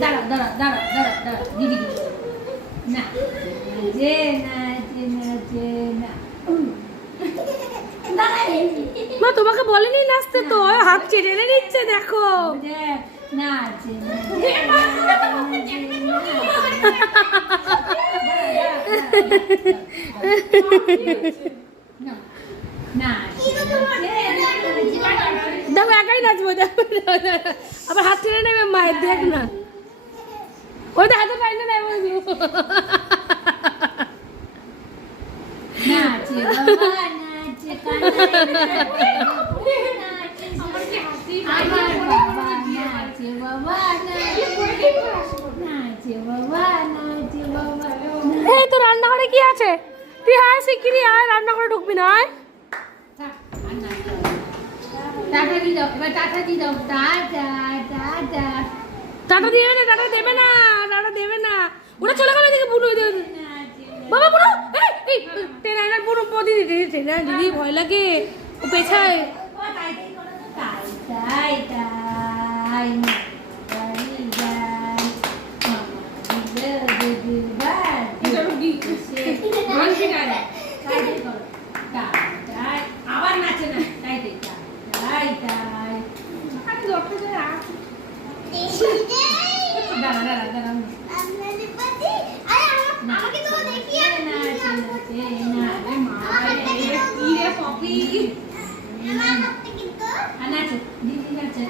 দাঁড়া দাঁড়া দাঁড়া দাঁড়া দাঁড়া দিদি না যে না মা তোমাকে বলেনি নাচতে তো হাত চেড়ে নিচ্ছে দেখো দেখো একাই নাচবো দেখো আবার হাত ছেড়ে নেবে মায়ের দেখ না ওই তো হাতে পাই না এই তো রান্নাঘরে কি আছে তুই আয় শিগগিরই আয় রান্নাঘরে ঢুকবি না আয় টাটা দিয়ে দাও এবার টাটা দিয়ে দাও টাটা টাটা টাটা দেবে না টাটা দেবে না টাটা দেবে না ওরা চলে গেল এদিকে বুড়ো বাবা বুড়ো এই ট্রেনার বুড়ো পদি ট্রেনার দিদি ভয় লাগে ও পেছায় আবার নাচে না তাই তাই তাই দাঁড়া দাঁড়া দাঁড়া আমাকে তো দেখিয়ে না না মা রে পপি না নাচো দিদি নাচো